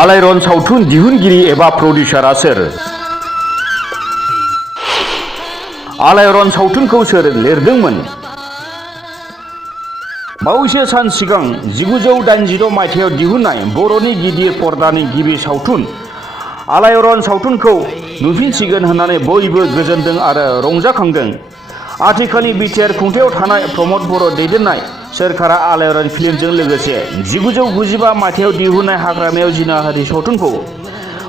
आलायरन सावथुन दिहुनगिरि एबा प्रडिउसारआ सोर? आलायरन सावथुनखौ सोर लिरदोंमोन? बावैसो सान सिगां 1986 मायथाइयाव दिहुननाय बर'नि गिदिर पर्दानि गिबि सावथुन आलायरन सावथुनखौ नुफिनसिगोन होननानै बयबो गोजोनदों आरो रंजाखांदों। आथिखालनि बिटिआर खुंथायाव थानाय प्रमद बर' दैदेननाय सोरखारा आलायरन फिल्मजों लोगोसे 1995 मायथाइयाव दिहुननाय हाग्रामायाव जिनाहारि सावथुनखौ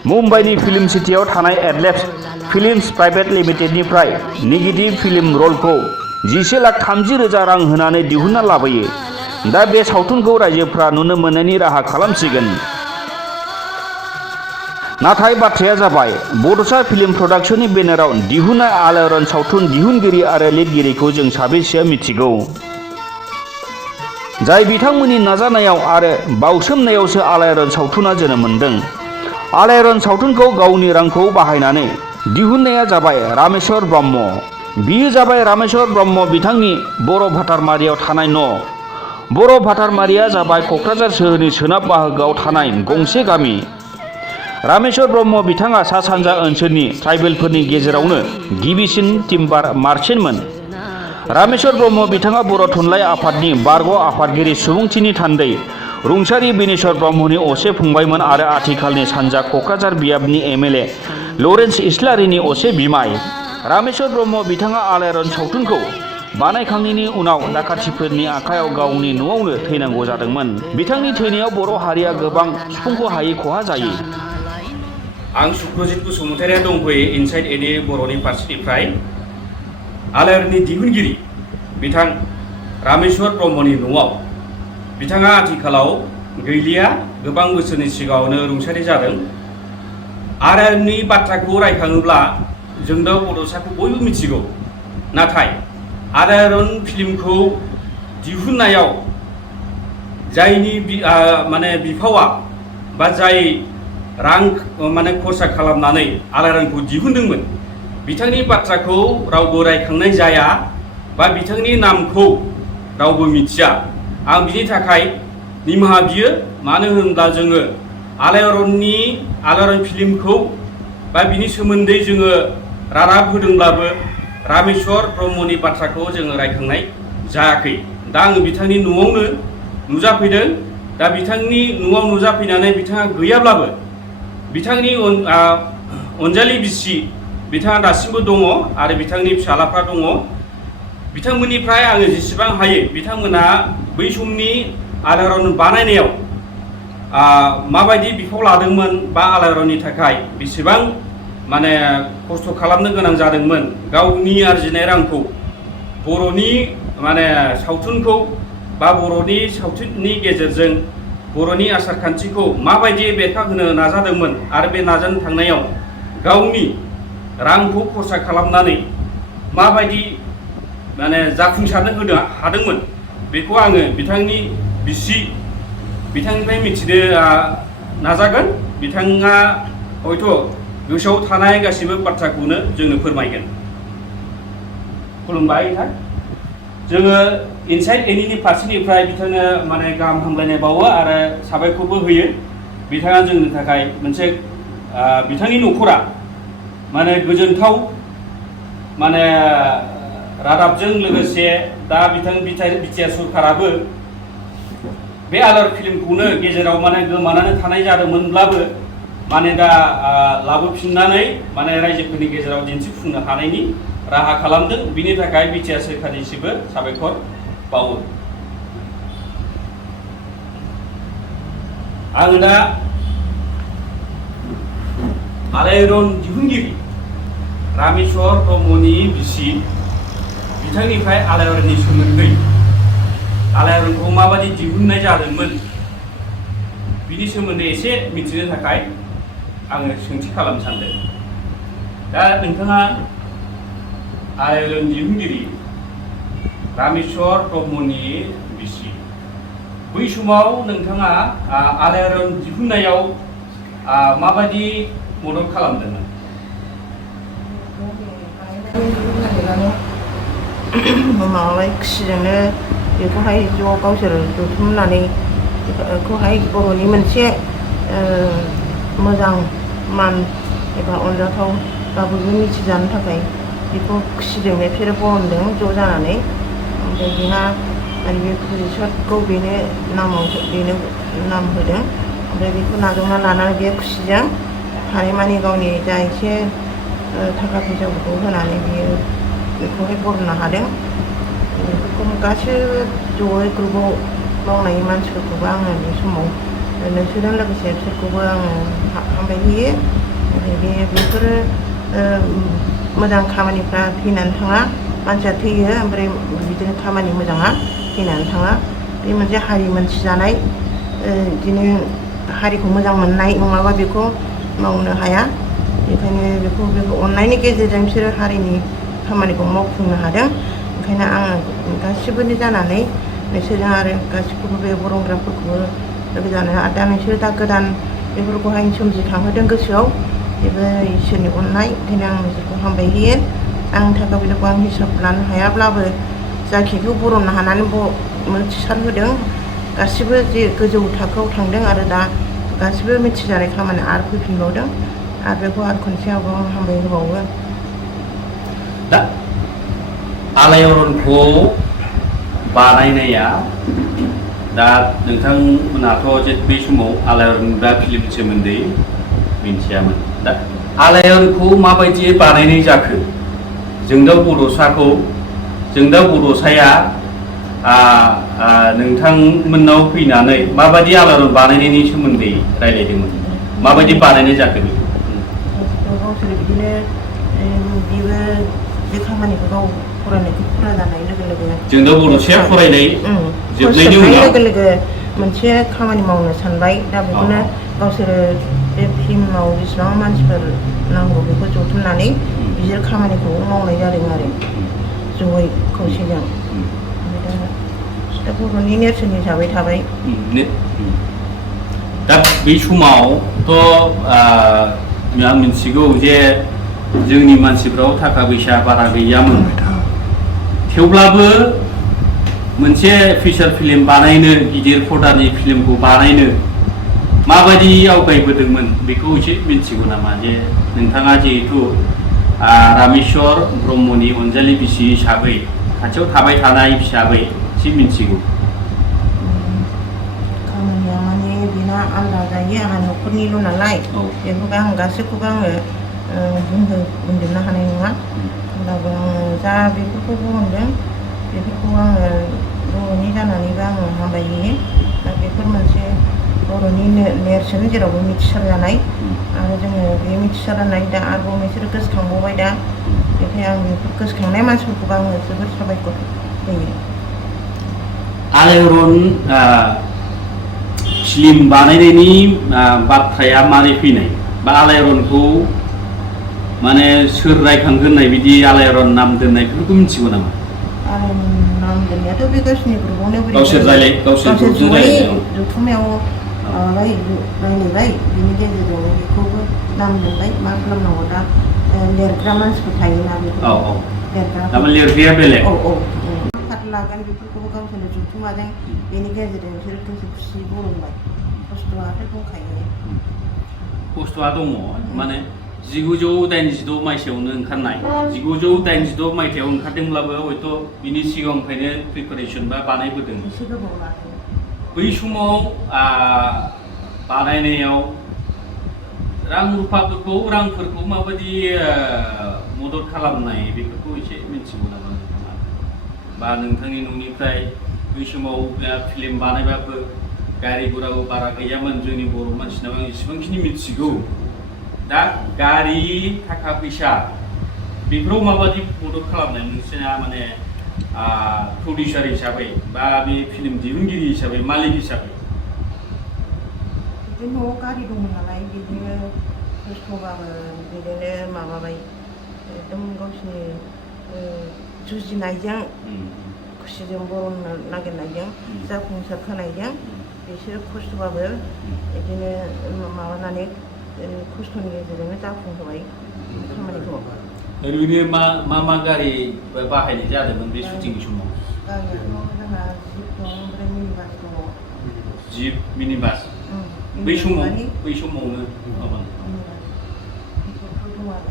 मुम्बाइनि फिल्म सिटीआव थानाय एडलेब्स फिल्म्स प्राइभेट लिमिटेडनिफ्राय नेगेटिभ फिल्म रलखौ 11,30,000 रां होनानै दिहुनना लाबोयो। दा बे सावथुनखौ रायजोफ्रा नुनो मोननायनि राहा खालामसिगोन। नाथाय बाथ्राया जाबाय बड'सा फिल्म प्रडाक्शननि बेनाराव दिहुननाय आलायरन सावथुन दिहुनगिरि आरो लिरगिरिखौ जों साबेसेया मिथिगौ? जाय बिथांमोननि नाजानायाव आरो बावसोमनायावसो आलायरन सावथुना जोनोम मोनदों। आलायरन सावथुनखौ गावनि रांखौ बाहायनानै दिहुननाया जाबाय रामेश्वर ब्रह्म। बियो जाबाय रामेश्वर ब्रह्म बिथांनि बर' भाटारमारियाव थानाय न'। बर' भाटारमारिया जाबाय क'क्राझार सोहोरनि सोनाब बाहागोआव थानाय गंसे गामि। रामेश्वर ब्रह्म बिथाङा सा सानजा ओनसोलनि ट्राइबेलफोरनि गेजेरावनो गिबिसिन टिम्बार मार्चेन्टमोन। रामेश्वर ब्रह्म बिथाङा बर' थुनलाइ आफादनि बारग' आफादगिरि सुबुंथिनि थान्दै रुंसारि बिनेश्वर ब्रह्मनि असे फंबायमोन आरो आथिखालनि सानजा क'क्राझार बियाबनि एमएलए लरेन्स इस्लारिनि असे बिमाय। रामेश्वर ब्रह्म बिथाङा आलायरन सावथुनखौ बानायखांनायनि उनाव दाखाथिफोरनि आखायाव गावनि न'आवनो थैनांगौ जादोंमोन। बिथांनि थैनायाव बर' हारिया गोबां सुफुंखौ हायै खहा जायो। आं सुप्रजित बसुमतारिया दंफैयो इनसाइड एडि बर'नि फारसेनिफ्राय। आलायरननि दिहुनगिरि बिथां रामेश्वर ब्रह्मनि न'आव बिथाङा आथिखालाव गैलिया, गोबां बोसोरनि सिगाङावनो रुंसारि जादों। आलायरननि बाथ्राखौ रायखाङोब्ला जों दा बड'साखौ बयबो मिथिगौ। नाथाय आलायरन फिल्मखौ दिहुननायाव जायनि बिफावा बा जाय रां खरसा खालामनानै आलायरनखौ दिहुनदोंमोन बिथांनि बाथ्राखौ रावबो रायखांनाय जाया बा बिथांनि नामखौ रावबो मिथिया। आं बिनि थाखाय निमाहा बियो। मानो होनोब्ला जोङो आलायरन फिल्मखौ बा बिनि सोमोन्दै जोङो रादाब होदोंब्लाबो रामेश्वर ब्रह्मनि बाथ्राखौ जोङो रायखांनाय जायाखै। दा आङो बिथांनि न'आवनो नुजाफैदों। दा बिथांनि न'आव नुजाफैनानै बिथाङा गैयाब्लाबो बिथांनि अनजालि बिसि बिथाङा दासिमबो दङ आरो बिथांनि फिसालाफ्रा दङ। बिथांमोननिफ्राय आङो जेसेबां हायो बिथांमोना बै समनि आलायरन बानायनायाव माबायदि बिफाव लादोंमोन बा आलायरननि थाखाय बेसेबां खस्थ' खालामनो गोनां जादोंमोन, गावनि आरजिनाय रांखौ बर'नि सावथुनखौ बा बर'नि सावथुननि गेजेरजों बर'नि आसार खान्थिखौ माबायदि बेरखांहोनो नाजादोंमोन आरो बे नाजानो थांनायाव गावनि रांखौ खरसा खालामनानै माबायदि जाफुंसारनो होनो हादोंमोन बेखौ आङो बिथांनि बिथांनिफ्राय मिथिनो नाजागोन। बिथाङा हयथ' गोसोआव थानाय गासिबो बाथ्राखौनो जोंनो फोरमायगोन। खुलुमबाय नोंथां। जोङो इनसाइड एनिनि फारसेनिफ्राय बिथांनो गाहाम हामलायनाय बावो आरो साबायखरबो होयो। बिथाङा जोंनि थाखाय मोनसे बिथांनि न'खरा गोजोनथाव रादाबजों लोगोसे दा बिटिआर सरकाराबो बे आलायरन फिल्मखौनो गेजेराव गोमानानै थानाय जादोंमोनब्लाबो दा लाबोफिननानै रायजोफोरनि गेजेराव दिन्थिफुंनो हानायनि राहा खालामदों। बिनि थाखाय बिटिआर सोरखारनिसिमबो साबायखर बावो। आङो दा आलायरन दिहुनगिरि रामेश्वर ब्रह्मनि बिसि बिथांनिफ्राय आलायरननि सोमोन्दै आलायरनखौ माबायदि दिहुननाय जादोंमोन बिनि सोमोन्दै एसे मिथिनो थाखाय आङो सोंथि खालामनो सानदों। दा नोंथाङा आलायरन दिहुनगिरि रामेश्वर ब्रह्मनि बिसि, बै समाव नोंथाङा आलायरन दिहुननायाव माबायदि मदद खालामदोंमोन? माबाबाय खुसिजोंनो बेखौहाय ज' गावसोर जथुमनानै बेखौहाय बर'नि मोनसे मोजां मान एबा अनजाथाव बा बयबो मिथिजानो थाखाय बेखौ खुसिजों बिसोरो बरनदों ज' जानानै ओमफ्राय बेहा आरो बे रिसर्टखौ बेनो नाम होदों ओमफ्राय बेखौ नाजावना लानानै बे खुसिजों हानायमानि गावनि जा एसे थाखा फैसाफोरखौ होनानै बियो बेखौहाय बरननो हादों बेफोरखौ गासैबो जयै ग्रुपाव मावनाय मानसिफोरखौबो आङो बे समाव नोंसोरजों लोगोसे बिसोरखौबो आङो हामबायहोयो ओमफ्राय बेफोरो मोजां खामानिफ्रा थैनानै थाङा मानसिया थैयो ओमफ्राय बिदिनो खामानि मोजाङा थैनानै थाङा बे मोनसे हारि मोनथिजानाय बिदिनो हारिखौ मोजां मोननाय नङाबा बेखौ मावनो हाया बेखायनो बेखौ अननायनि गेजेरजों बिसोरो हारिनि खामानिखौ मावफुंनो हादों ओंखायनो आङो गासिबोनि जानानै नोंसोरजों आरो गासिखौबो बे बरनग्राफोरखौबो लोगो जानो आरो दा नोंसोर दा गोदान बेफोरखौहाय सोमजिखांहोदों गोसोआव बेबो इसोरनि अननाय ओंखायनो आं नोंसोरखौ हामबायहोयो आं थाखा फैसाखौ आं हिसाब लानो हायाब्लाबो जाखिखौ बरननो हानानै मिथिसारहोदों गासिबो जे गोजौ थाखोआव थांदों आरो दा गासिबो मिथिजानाय खामानि आरो फैफिनबावदों आरो बेखौ आरो खनसेयावबो आं हामबाय होबावो दा आलायारनखौ बानायनाया दा नोंथांमोनाथ' जे बै समाव आलायारन दा फिल्मनि सोमोन्दै मिथियामोन दा आलायारनखौ माबायदि बानायनाय जाखो जोंदा बड'साया नोंथांमोननाव फैनानै माबायदि आलायारन बानायनायनि सोमोन्दै रायलायदोंमोन माबायदि बानायनाय जाखो गावसोर बिदिनो बेबो बे खामानिखौ गाव फरायनायखौ फुरा जानाय लोगो लोगो जोंदा बड'साया फरायनाय जोबनायनि उनाव लोगो लोगो मोनसे खामानि मावनो सानबाय दा बेखौनो गावसोरो बे फिल्माव बेसेबां मानसिफोर नांगौ बेखौ जथुमनानै बिसोर खामानिखौ मावनाय जादों आरो जयै खौसेजों दा बर'नि नेरसोन हिसाबै थाबाय दा बै समावथ' आं मिथिगौ जे जोंनि मानसिफ्राव थाखा फैसा बारा गैयामोन थेवब्लाबो मोनसे फिचार फिल्म बानायनो गिदिर पर्दानि फिल्मखौ बानायनो माबायदि आवगायबोदोंमोन बेखौ एसे मिथिगौ नामा जे नोंथाङा जिहेथु रामेश्वर ब्रह्मनि अनजालि बिसि हिसाबै खाथियाव थाबाय थानाय हिसाबै एसे मिथिगौ खामानिया माने बेना आलादा जायो आंहा न'खरनिल' नालाय बेखौबो आं गासैखौबो आङो बुंजोबनो हानाय नङा होमब्लाबो आङो जा बेफोरखौ बुंदों बेफोरखौ आङो बर'नि जानानैबो आङो हामबायहोयो दा बेफोर मोनसे बर'नि नेरसोन जेरावबो मिथिसारजानाय आरो जोङो बे मिथिसारजानाय दा आरोबाव नोंसोरो गोसोखांबावबाय दा बेखायनो आं बेफोर गोसोखांनाय मानसिफोरखौबो आङो जोबोद साबायखर होयो आलायारन फिल्म बानायनायनि बाथ्राया मारै फैनाय बा आलायारनखौ माने सोर रायखांग्रोनाय बिदि आलायारन नाम दोननाय बेफोरखौ मिथिगौ नामा आलायारन नाम दोननायाथ' बे गावसिनि ग्रुपआवनो गावसोर जथुमायाव रायलायबाय बिनि गेजेरजों बेखौबो नाम दोनबाय मा खालामनांगौ दा लिरग्रा मानसिफोर थायोना बेखौ लिरग्राया बेलेग पार्ट लागोन बेफोरखौबो गावसोरनो जथुमाजों बेनि गेजेरजों बिसोर गोसो खुसि बरनबाय खस्थ'आथ' दंखायो खस्थ'आ दङ माने 1986 मायथाइयावनो ओंखारनाय 1986 मायथाइयाव ओंखारदोंब्लाबो हयथ' बिनि सिगांनिफ्रायनो प्रिपारेसन बा बानायबोदों एसे गोबाव लादों बै समाव बानायनायाव रांफोरखौ माबायदि मदद खालामनाय बेफोरखौ एसे मिथिगौ नामा नोंथाङा बा नोंथांनि न'निफ्राय बै समाव फिल्म बानायबाबो गारि गुराबो बारा गैयामोन जोंनि बर' मानसिनाव आं एसेबांखिनि मिथिगौ दा गारि थाखा फैसा बेफोराव माबायदि मदद खालामनाय नोंसिना माने प्रडिउसार हिसाबै बा बे फिल्म दिहुनगिरि हिसाबै मालिक हिसाबै बिदिनो न'आव गारि दङ नालाय बिदिनो खस्थ'बाबो बिदिनो माबाबाय एकदम गावसिनि जुजिनायजों खुसिजों बरननो नागिरनायजों जाफुंसार होनायजों बिसोरो खस्थ'बाबो बिदिनो माबानानै खस्थ'नि गेजेरजोंनो जाफुंहोबाय खामानिखौ ओरैनो मा गारि बाहायनाय जादोंमोन बे शुटिंनि समाव गारियाथ' जोंहा जिप दं ओमफ्राय मिनि बास दङ जिप मिनि बास बै समावनो बेफोरखौ दं आरो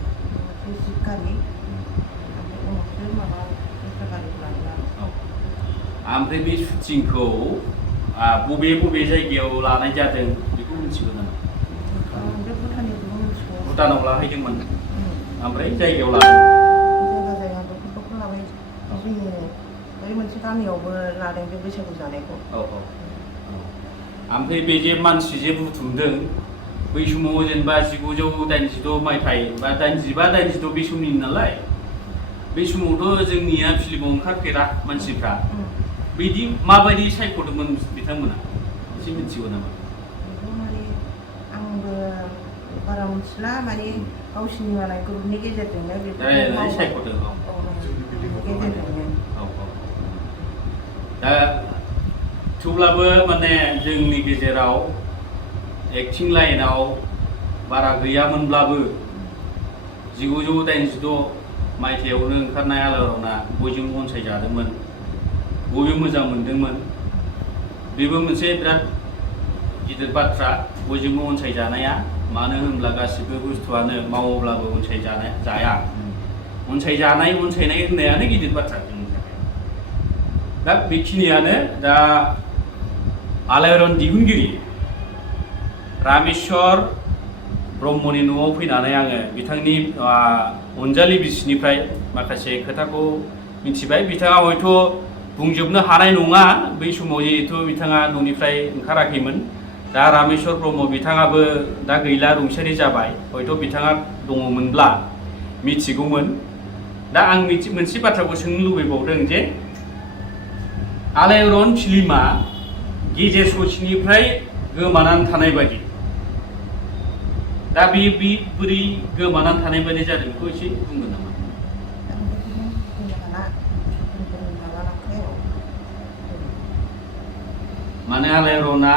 जिप गारि ओमफ्राय उनावसो माबा एक्सट्रा गारि लायो आरो ओमफ्राय बे शुटिंखौ बबे बबे जायगायाव लानाय जादों बेखौ मिथिगौ नामा? बे भुटाननिखौबो मिथिगौ। भुटानाव लाहैदोंमोन ओमफ्राय जायगायाव लादों जायगा बेफोरखौ लाबाय जोंनि बै मोनसे गामियावबो लादों बे बैसागु जानायखौ। ओमफ्राय बे जे मानसि जे बुथुमदों बै समाव जेनेबा 1986 मायथाइ बा 85-86 बे समनि नालाय बै समावथ' जोंनिया फिल्माव ओंखारफेरा मानसिफ्रा बिदि माबायदि सायख'दोंमोन बिथांमोना एसे मिथिगौ नामा? बेखौ माने आंबो बारा मिथिला माने गावसिनि मालाय ग्रुपनि गेजेरजोंनो बेफोरखौ सायख'दों गेजेरजोंनो दा थेवब्लाबो माने जोंनि गेजेराव एक्टिं लाइनाव बारा गैयामोनब्लाबो 1986 मायथाइयावनो ओंखारनाय आलायारना बयजोंबो अनसायजादोंमोन, बयबो मोजां मोनदोंमोन। बेबो मोनसे बिराद गिदिर बाथ्रा बयजोंबो अनसायजानाया। मानो होनब्ला गासिबो बुस्थुआनो मावोब्लाबो जाया। अनसायनाय होननायानो गिदिर बाथ्रा जोंनि थाखाय। दा बेखिनियानो दा आलायारन दिहुनगिरि रामेश्वर ब्रह्मनि न'आव फैनानै आङो बिथांनि अनजालि बिसिनिफ्राय माखासे खोथाखौ मिथिबाय। बिथाङा हयथ' बुंजोबनो हानाय नङा बै समाव जिहेथु बिथाङा न'निफ्राय ओंखाराखैमोन। दा रामेश्वर ब्रह्म बिथाङाबो दा गैला, रुंसारि जाबाय। हयथ' बिथाङा दङमोनब्ला मिथिगौमोन। दा आं मोनसे बाथ्राखौ सोंनो लुबैबावदों जे आलायारन फिल्मा गेजेर ससेनिफ्राय गोमानानै थानाय बायदि, दा बे बोरै गोमानानै थानाय बायदि जादों बेखौ एसे बुंगोन नामा? माने आलायारना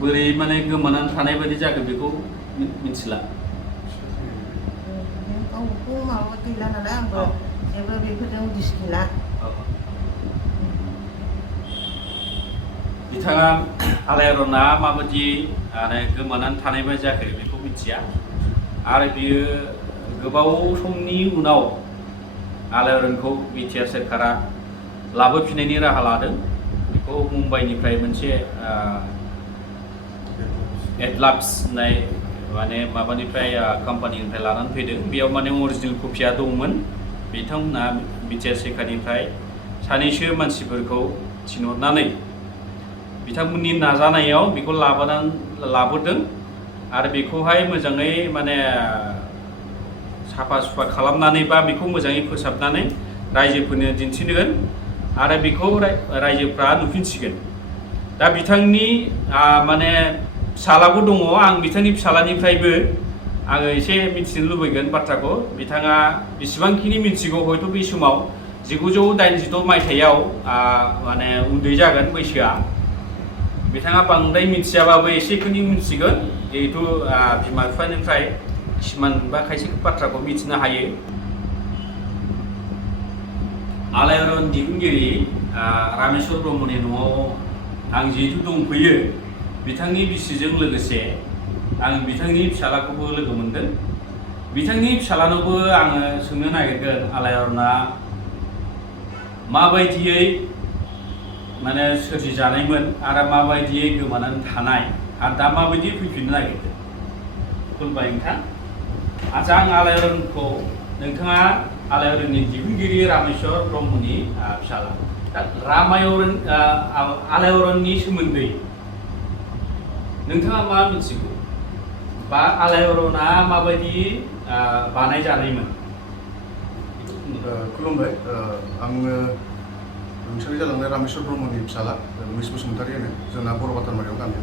बोरै माने गोमानानै थानाय बायदि जाखो बेखौ मिथिला। गावखौ माबा गैला नालाय आंबो जेबो बेफोरजों दिस गैला। बिथाङा आलायारना माबायदि गोमानानै थानाय बायदि जाखो बेखौ मिथिया। आरो बियो गोबाव समनि उनाव आलायारनखौ बिटिआर सोरखारा लाबोफिननायनि राहा लादों। बेखौ मुम्बाइनिफ्राय मोनसे एडलाब्स होननाय माने माबानिफ्राय कम्पानिनिफ्राय लानानै फैदों। बेयाव माने अरिजिनेल कपिया दंमोन। बिथांमोना बिटिआर सोरखारनिफ्राय सानैसो मानसिफोरखौ थिनहरनानै बिथांमोननि नाजानायाव बेखौ लाबोदों आरो बेखौहाय मोजाङै माने साफा सुफा खालामनानै बा बेखौ मोजाङै फोसाबनानै रायजोफोरनो दिन्थिगोन आरो बेखौ रायजोफ्रा नुफिनसिगोन। दा बिथांनि माने फिसालाबो दङ। आं बिथांनि फिसालानिफ्रायबो आङो एसे मिथिनो लुबैगोन बाथ्राखौ। बिथाङा बेसेबांखिनि मिथिगौ हयथ' बे समाव 1986 मायथाइयाव माने उन्दै जागोन बैसोआ। बिथाङा बांद्राय मिथियाबाबो एसेखिनि मिथिगोन, जिहेथु बिमा बिफानिफ्राय किसुमान बा खायसे बाथ्राखौ मिथिनो हायो। आलायारन दिहुनगिरि रामेश्वर ब्रह्मनि न'आव आं जिहेतु दंफैयो, बिथांनि बिसिजों लोगोसे आं बिथांनि फिसालाखौबो लोगो मोनदों। बिथांनि फिसालानोबो आङो सोंनो नागिरगोन आलायारना माबायदियै माने सोरजिजानायमोन आरो माबायदियै गोमानानै थानाय आरो दा माबायदि फैफिननो नागिरदों। खुलुमबाय नोंथां। आच्चा, आं आलायारनखौ, नोंथाङा आलायारननि दिहुनगिरि रामेश्वर ब्रह्मनि फिसाला। दा आलायारननि सोमोन्दै नोंथाङा मा मिथिगौ बा आलायारना माबायदि बानायजानायमोन? खुलुमबाय। आङो रुंसारि जालांनाय रामेश्वर ब्रह्मनि फिसाला मुहिस बसुमतारी होनो, जोंना बर' बातारमारियाव गामिया।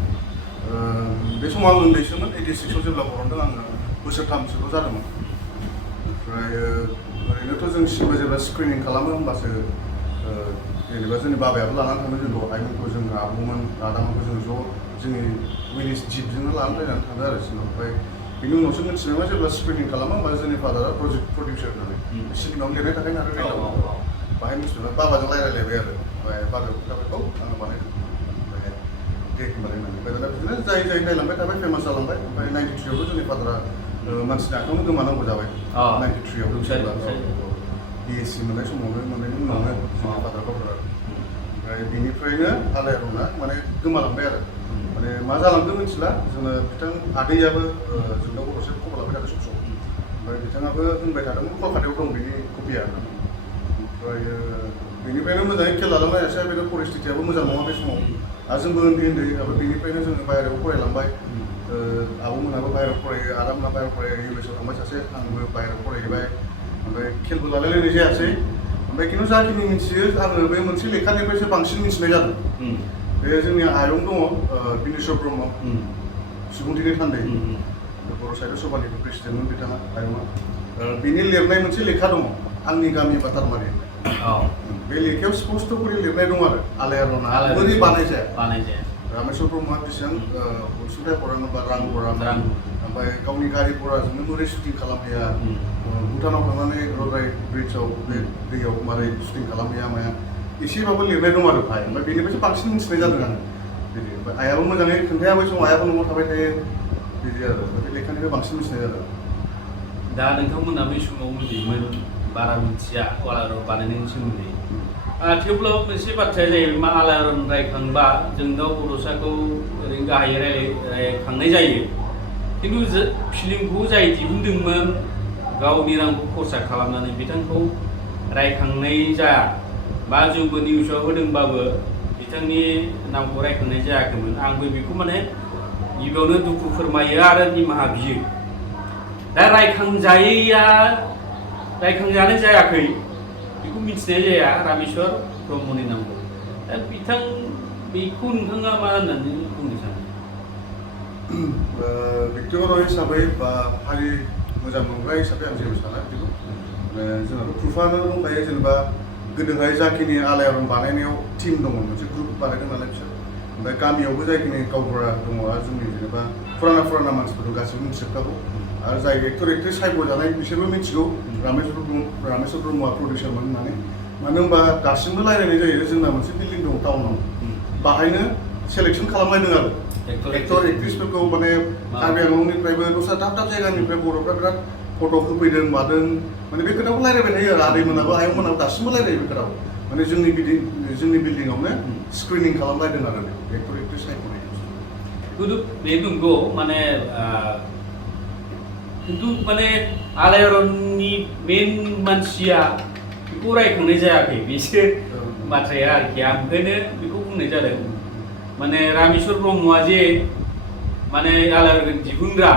बे समाव आं उन्दैसोमोन। 86आव जेब्ला बरनदों आङो बोसोरथामसोल' जादोंमोन। ओमफ्राय ओरैनोथ' जों जेब्ला स्क्रिनिं खालामो होमबासो जेनेबा जोंनि बाबायाबो लानानै थांदों जोंखौ, आइमोनखौ, जों आब'मोन आदामोनखौ जों ज' जोंनि विलेज जिपजोंनो लानानै फैनानै थांदों आरो सिनेमा। ओमफ्राय बिनि उनावसो मिथिबाय जेब्ला स्क्रिनिं खालामो होमबा जोंनि फादारा प्रडिउसार होननानै सिनेमायावनो लिरनाय थाखाय आरो रेलाव बाहाय मिथिबाय। बाबाजों रायलायलायबाय आरो ओमफ्राय बाबायाव खोन्थाबाय, आङो बानायदों। ओमफ्राय दे होनबालाय ओमफ्राय दाना बिदिनो जायै जायै नायलांबाय थाबाय फेमास जालांबाय ओमफ्राय 93आवबो जोंनि फादारा मानसिनि आखायावनो गोमानांगौ जाबाय 93आव BSc मोननाय समावनो मोननायनि उनावनो जोंनि फादार फादारा ओमफ्राय बेनिफ्रायनो आलायारना माने गोमालांबाय आरो माने मा जालांदों मिथिला जोंना बिथां आदैयाबो जोंनाव गरसे खबर लाबाय थादों सम ओमफ्राय बिथाङाबो होनबाय थादोंमोन कलकातायाव दं बेनि कपिया ओमफ्राय बेनिफ्रायनो मोजाङै खेल लालांनायासै बेनि परिस्थितियाबो मोजां नङा बे समाव आरो जोंबो उन्दै ओमफ्राय बेनिफ्रायनो जोङो बाहेरायाव फरायलांबाय आब'मोनहाबो बाहेरायाव फरायो आदामोनहा बाहेरायाव फरायो इउएसआव थांबाय सासे आंबो बाहेरायाव फरायहैबाय ओमफ्राय खेलबो लालायलायनाय जायासै ओमफ्राय खिन्थु जाखिनि मिथियो आङो बे मोनसे लेखानिफ्रायसो बांसिन मिथिनाय जादों बे जोंनि आयं दङ बिनेस्वर ब्रह्म सुबुंथिनि थान्दै बर' साहित्य सभानि प्रेसिडेन्टमोन बिथाङा आयंआ बिनि लिरनाय मोनसे लेखा दङ आंनि गामि बातारमारि बे लेखायाव स्पष्ट करि लिरनाय दं आरो आलायारना बोरै बानायजाया रामेश्वर ब्रह्मआ बेसेबां अनसुंथाइ हरामोन बा रां हरामोन ओमफ्राय गावनि गारि घराजोंनो बोरै शुटिं खालामहैया भुटानाव थांनानै रदाय ब्रिड्जआव बे दैयाव मारै शुटिं खालामहैया माया एसेबाबो लिरनाय दं आरो भाइ ओमफ्राय बेनिफ्रायसो बांसिन मिथिनाय जादों आं बिदि ओमफ्राय आइयाबो मोजाङै खोन्थाया बै समाव आइयाबो न'आव थाबाय थायो बिदि आरो बे लेखानिफ्राय बांसिन मिथिनाय जादों दा नोंथांमोना बै समाव उन्दैमोन बारा मिथिया आलायारन बानायनायनि सोमोन्दै थेवब्लाबो मोनसे बाथ्राया जाहैबाय मा आलायारन रायखांबा जोंनाव बड'साखौ ओरैनो गाहायै रायखांनाय जायो खिन्थु फिल्मखौ जाय दिहुनदोंमोन गावनि रांखौ खरसा खालामनानै बिथांखौ रायखांनाय जाया बा जोंबो निउसाव होदोंबाबो बिथांनि नामखौ रायखांनाय जायाखैमोन आंबो बेखौ माने गिबियावनो दुखु फोरमायो आरो निमाहा बियो दा रायखांजानाय जायाखै बेखौ मिथिनाय जाया रामेश्वर ब्रह्मनि नामखौ दा बेखौ नोंथाङा मा होननानै बुंनो सानो व्यक्तिगत हिसाबै बा हारि मोजां मोनग्रा हिसाबै आं जेबो साना बिदिखौ जोंनाथ' प्रुफानो दंखायो जेनेबा गोदोहाय जाखिनि आलायारन बानायनायाव टिम दंमोन मोनसे ग्रुप बानायदों नालाय बिसोर ओमफ्राय गामियावबो जाखिनि गावबुरा दङ आरो जोंनि जेनेबा फुराना मानसिफोर दं गासिबो मिथिजोबखागौ आरो जाय एक्टर एक्ट्रेस सायख'जानाय बिसोरबो मिथिगौ रामेश्वर ब्रह्मआ प्रडिउसारमोन होननानै मानो होनबा दासिमबो रायलायनाय जायो जोंना मोनसे बिल्डिं दं टाउनाव बाहायनो सेलेक्सन खालामलायदों आरो एक्टर एक्ट्रेसफोरखौ माने कार्बि आंलंनिफ्रायबो दस्रा दाब जायगानिफ्राय बर'फ्रा बिराद फट' होफैदों मादों माने बे खोथाखौ रायलायबाय थायो आरो आदैमोनाबो आयंमोनाबो दासिमबो रायलायो बे खोथाखौ माने जोंनि बिल्डिंआवनो स्क्रिनिं खालामलायदों आरो एक्टर एक्ट्रेस सायख'नाय खिन्थु बे नंगौ माने खिन्थु माने आलायारननि मेन मानसिया बेखौ रायखांनाय जायाखै बेसो बाथ्राया आरोखि आं ओंखायनो बेखौ बुंनाय जादों माने रामेश्वर ब्रह्मआ जे माने आलायारन दिहुनग्रा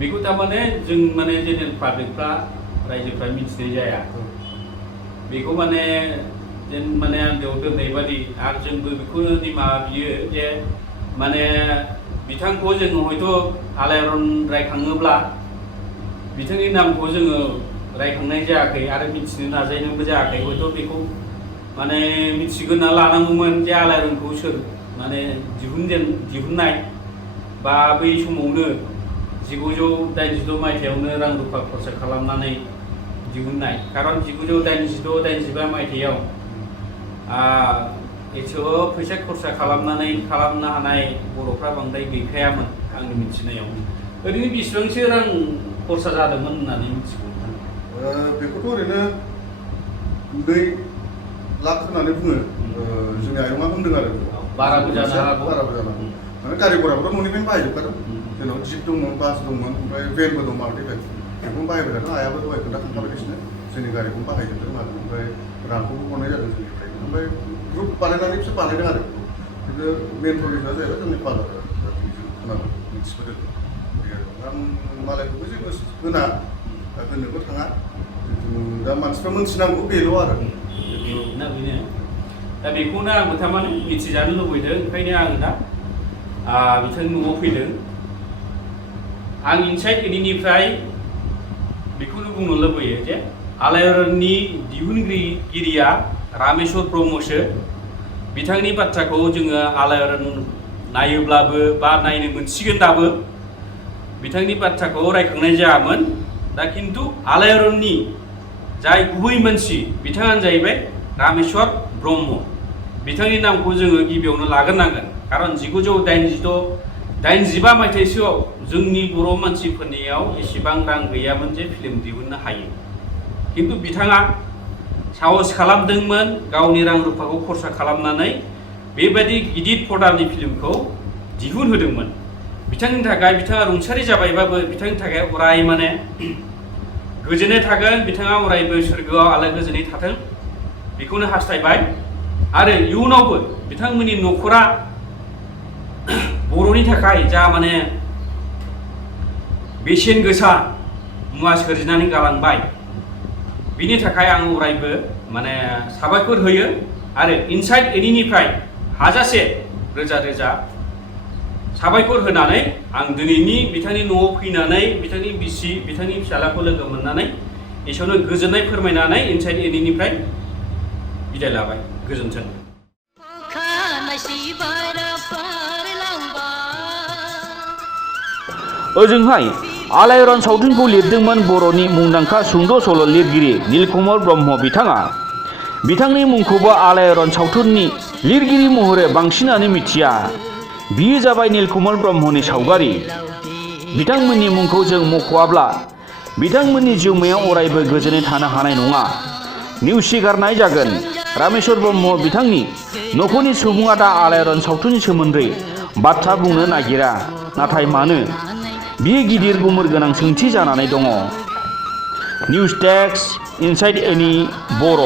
बेखौ थारमाने जों माने जेनेरेल पाब्लिकफ्रा रायजोफ्रा मिथिनाय जाया बेखौ माने जेन माने आन्दोआव दोननाय बादि आरो जोंबो बेखौनो निमाहा बियो जे माने बिथांखौ जोङो हयथ' आलायारन रायखाङोब्ला बिथांनि नामखौ जोङो रायखांनाय जायाखै आरो मिथिनो नाजायनोबो जायाखै हयथ' बेखौ माने मिथिग्रोना लानांगौमोन जे आलायारनखौ सोर माने दिहुननाय बा बै समावनो 1986 मायथाइयावनो रां रुफा खरसा खालामनानै दिहुननाय खारन 1986-85 मायथाइयाव एसेबां फैसा खरसा खालामनो हानाय बर'फ्रा बांद्राय गैखायामोन आंनि मिथिनायाव ओरैनो बेसेबांसो रां खरसा जादोंमोन होननानै मिथिगौ बेखौथ' ओरैनो 2 लाख होननानै बुङो जोंनि आयंआ बुंदों आरो बाराबो जानो हागौ माने गारि घराखौथ' न'निफ्रायनो बाहायजोबखादों जोंनाव जिप दंमोन बास दंमोन ओमफ्राय भेनबो दं मारुति भेन बेखौनो बाहायबाय थादों आइयाबो दहाय खोन्थाखांखाबाय बिसोरनो जोंनि गारिखौनो बाहायजोबदों आरो ओमफ्राय रांखौबो हरनाय जादों जोंनिफ्राय ओमफ्राय ग्रुप बानायनानै बिसोर बानायदों आरो खिन्थु मेन प्रडिउसारा जाहैबाय जोंनि फादार खोनाबाय मिथिबोदों आं मालायखौबो जेबो होनोबो थाङा दा मानसिफ्रा मोनथिनांगौ बेल' आरो बेनो दा बेखौनो आंबो थारमाने मिथिजानो लुबैदों ओंखायनो आङो दा बिथांनि न'आव फैदों आं इनसाइड एडिनिफ्राय बेखौनो बुंनो लुबैयो जे आलायारननि दिहुनगिरिया रामेश्वर ब्रह्मसो बिथांनि बाथ्राखौ जोङो आलायारन नायोब्लाबो बा नायनो मोनसिगोन दाबो बिथांनि बाथ्राखौ रायखांनाय जायामोन दा खिन्थु आलायारननि जाय गुबै मानसि बिथाङानो जाहैबाय रामेश्वर ब्रह्म बिथांनि नामखौ जोङो गिबियावनो लाग्रोनांगोन खारन 1985 मायथाइसोआव जोंनि बर' मानसिफोरनियाव एसेबां रां गैयामोन जे फिल्म दिहुननो हायो किन्तु बिथाङा साहस खालामदोंमोन गावनि रां रुफाखौ खरसा खालामनानै बेबायदि गिदिर पर्दानि फिल्मखौ दिहुनहोदोंमोन बिथांनि थाखाय बिथाङा रुंसारि जाबायबाबो बिथांनि थाखाय अराय माने गोजोननाय थागोन बिथाङा अरायबो सोरगोआव आलो गोजोनै थाथों बेखौनो हास्थायबाय आरो इयुनावबो बिथांमोननि न'खरा बर'नि थाखाय जा माने बेसेन गोसा मुवा सोरजिनानै गालांबाय बिनि थाखाय आं अरायबो माने साबायखर होयो आरो इनसाइड एनिनिफ्राय हाजासे रोजा रोजा साबायखर होनानै आं दिनैनि बिथांनि न'आव फैनानै बिथांनि बिसि बिथांनि फिसालाखौ लोगो मोननानै एसेयावनो गोजोननाय फोरमायनानै इनसाइड एनिनिफ्राय बिदाय लाबाय गोजोन्थों। ओजोंहाय आलायारन सावथुनखौ लिरदोंमोन बर'नि मुंदांखा सुंद' सल' लिरगिरि नीलकमल ब्रह्म बिथाङा। बिथांनि मुंखौबो आलायारन सावथुननि लिरगिरि महरै बांसिनानो मिथिया। बियो जाबाय नीलकमल ब्रह्मनि सावगारि। बिथांमोननि मुंखौ जों मख'आब्ला बिथांमोननि जिउमायाव अरायबो गोजोनै थानो हानाय नङा। नेवसिगारनाय जागोन। रामेश्वर ब्रह्म बिथांनि न'खरनि सुबुङा दा आलायारन सावथुननि सोमोन्दै बाथ्रा बुंनो नागिरा। नाथाय मानो? बियो गिदिर गुमुर गोनां सोंथि जानानै दङ। निउस डेस्क इनसाइड एनि बर'।